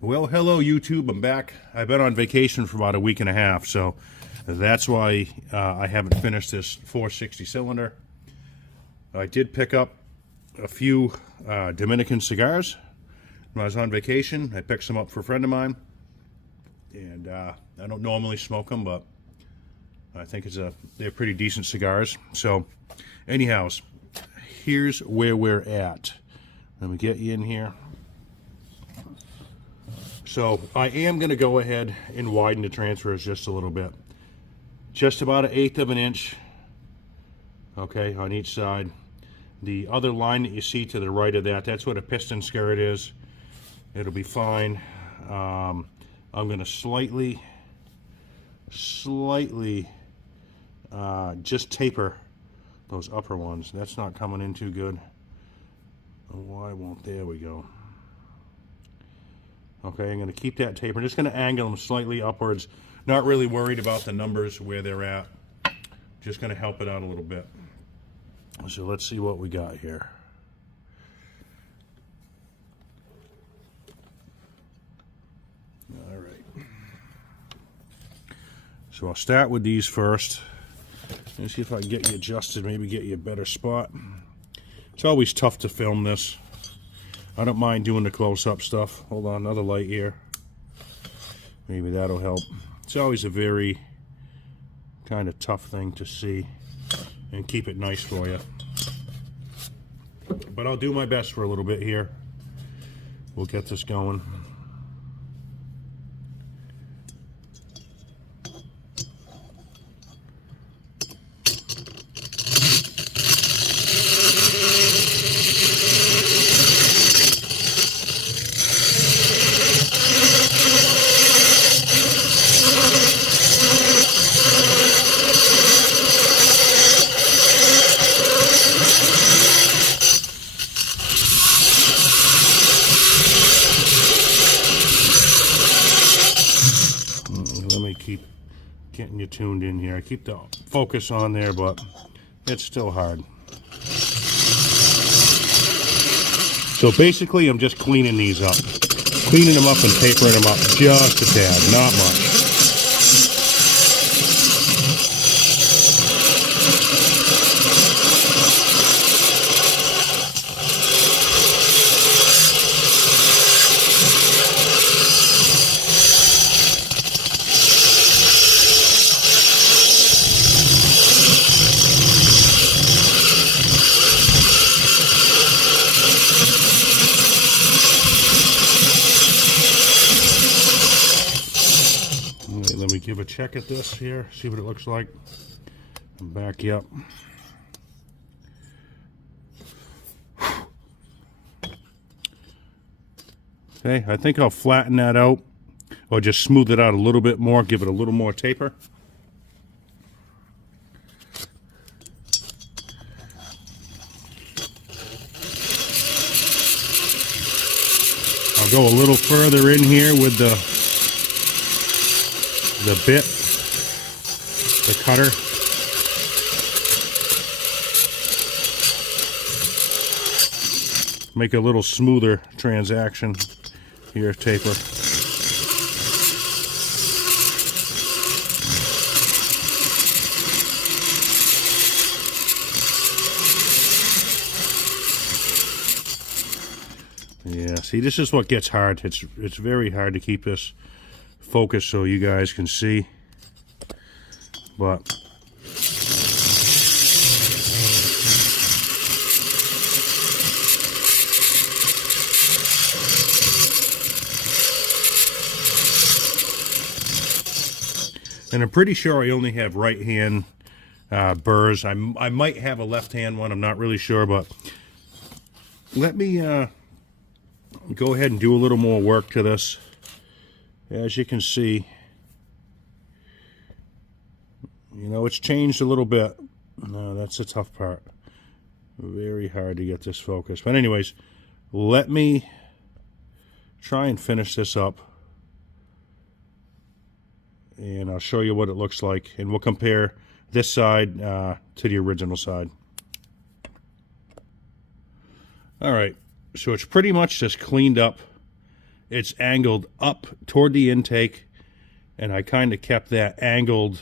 Well, hello YouTube, I'm back. I've been on vacation for about a week and a half, so that's why I haven't finished this 460 cylinder. I did pick up a few Dominican cigars when I was on vacation. I picked some up for a friend of mine, and I don't normally smoke them, but I think they're pretty decent cigars. So anyhows, here's where we're at. Let me get you in here. So I am going to go ahead and widen the transfers just a little bit. Just about 1/8 of an inch, okay, on each side. The other line that you see to the right of that, that's what a piston skirt is. It'll be fine. I'm going to slightly just taper those upper ones. That's not coming in too good. Why won't, there we go. Okay, I'm going to keep that taper. I'm just going to angle them slightly upwards. Not really worried about the numbers where they're at. Just going to help it out a little bit. So let's see what we got here. All right. So I'll start with these first. Let's see if I can get you adjusted, maybe get you a better spot. It's always tough to film this. I don't mind doing the close-up stuff. Hold on, another light here. Maybe that'll help. It's always a very kind of tough thing to see and keep it nice for you. But I'll do my best for a little bit here. We'll get this going. Keep getting you tuned in here. I keep the focus on there, but it's still hard. So basically, I'm just cleaning these up. Cleaning them up and tapering them up just a tad, not much. Let me give a check at this here, see what it looks like, and back you up. Okay, I think I'll flatten that out, or just smooth it out a little bit more, give it a little more taper. I'll go a little further in here with the bit, the cutter. Make a little smoother transaction here, taper. Yeah, see, this is what gets hard. It's very hard to keep this focus so you guys can see, but and I'm pretty sure I only have right hand burrs. I might have a left hand one, I'm not really sure, but let me go ahead and do a little more work to this. As you can see, you know, it's changed a little bit. No, that's the tough part. Very hard to get this focused. But anyways, let me try and finish this up. And I'll show you what it looks like. And we'll compare this side to the original side. All right, so it's pretty much just cleaned up it's angled up toward the intake, and I kind of kept that angled,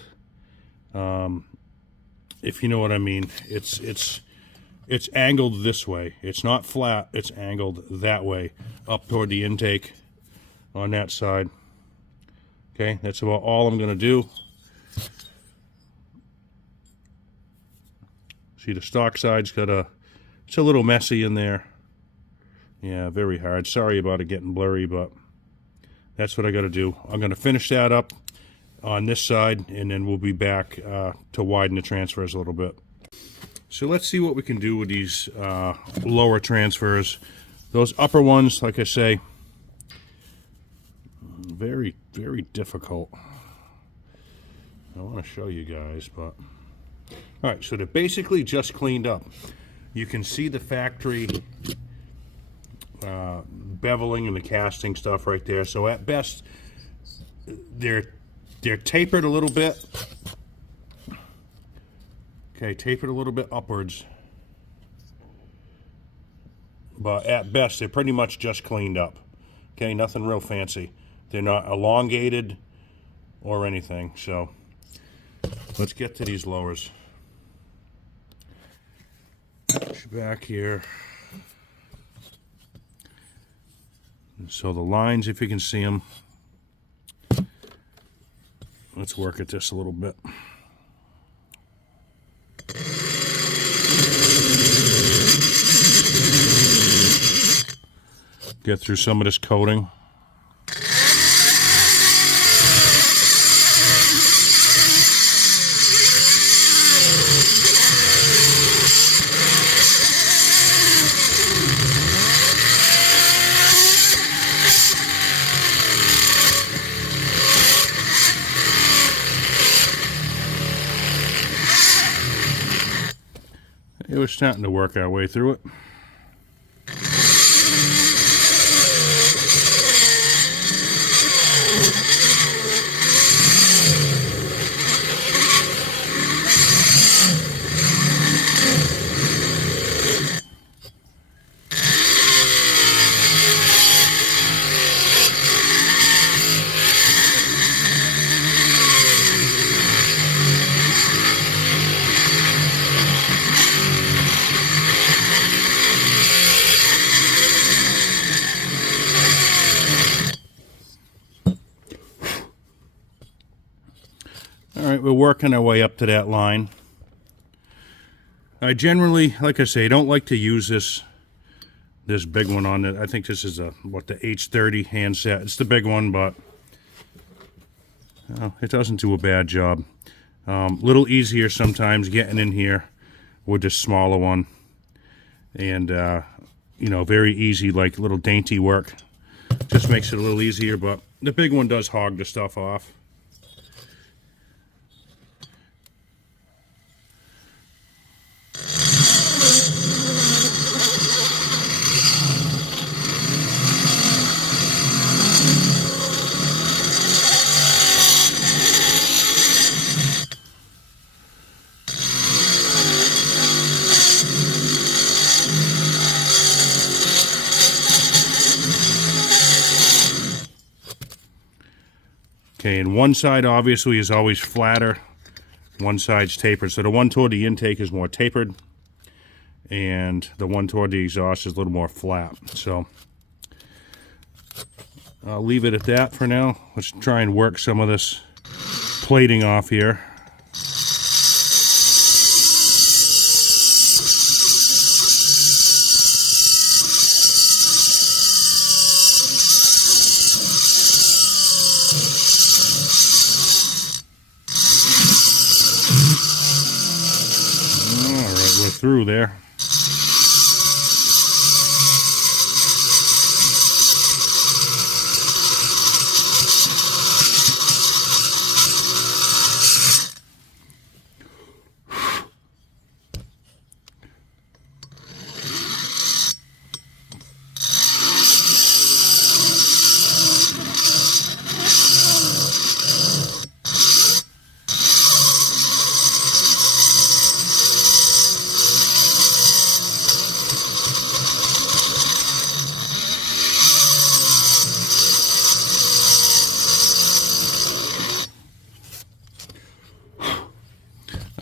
if you know what I mean. It's angled this way. It's not flat, it's angled that way, up toward the intake on that side. Okay, that's about all I'm going to do. See, the stock side's got it's a little messy in there. Yeah, very hard. Sorry about it getting blurry, but that's what I got to do. I'm going to finish that up on this side, and then we'll be back to widen the transfers a little bit. So let's see what we can do with these lower transfers. Those upper ones, like I say, very, very difficult. I want to show you guys, but... All right, so they're basically just cleaned up. You can see the factory beveling and the casting stuff right there. So at best, they're tapered a little bit. Okay, tapered a little bit upwards. But at best, they're pretty much just cleaned up. Okay, nothing real fancy. They're not elongated or anything. So let's get to these lowers. Push back here. So the lines, if you can see them, let's work at this a little bit. Get through some of this coating. We're starting to work our way through it. All right, we're working our way up to that line. I generally, like I say, don't like to use this big one on it. I think this is the H30 handset. It's the big one, but it doesn't do a bad job. Little easier sometimes getting in here with this smaller one, and you know, very easy, like little dainty work. Just makes it a little easier, but the big one does hog the stuff off. Okay, and one side obviously is always flatter, one side's tapered. So the one toward the intake is more tapered, and the one toward the exhaust is a little more flat. So I'll leave it at that for now. Let's try and work some of this plating off here. Through there.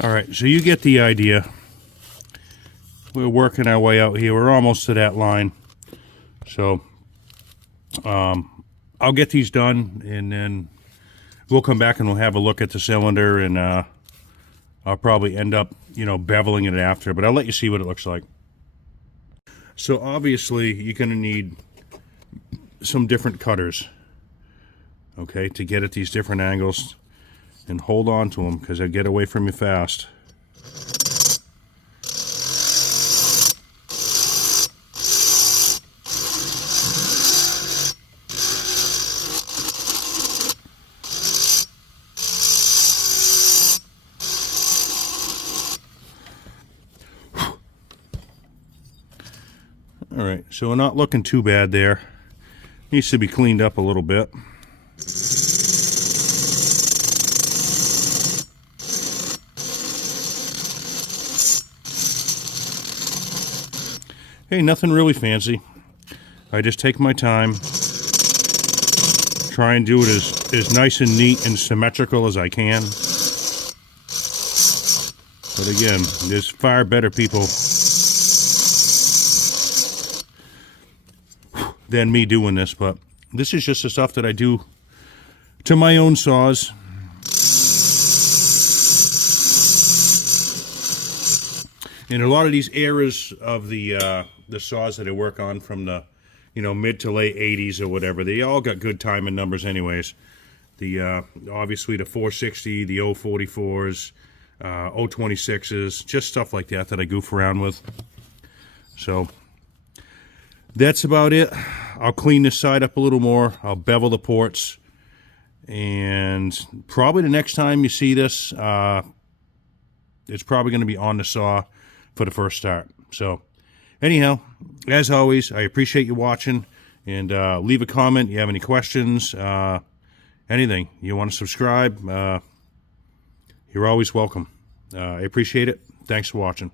All right, so you get the idea. We're working our way out here. We're almost to that line. So I'll get these done, and then we'll come back and we'll have a look at the cylinder, and I'll probably end up, beveling it after, but I'll let you see what it looks like. So obviously you're going to need some different cutters, okay, to get at these different angles, and hold on to them because they'll get away from you fast. All right, so we're not looking too bad there. Needs to be cleaned up a little bit. Hey, nothing really fancy. I just take my time, try and do it as nice and neat and symmetrical as I can. But again, there's far better people than me doing this, but this is just the stuff that I do to my own saws. And a lot of these eras of the saws that I work on from the mid to late 80s or whatever, they all got good timing numbers anyways. The obviously the 460, the 044s, 026s, just stuff like that I goof around with. So that's about it. I'll clean this side up a little more. I'll bevel the ports. And probably the next time you see this, it's probably going to be on the saw for the first start. So anyhow, as always, I appreciate you watching. And leave a comment. You have any questions, anything. You want to subscribe, you're always welcome. I appreciate it. Thanks for watching.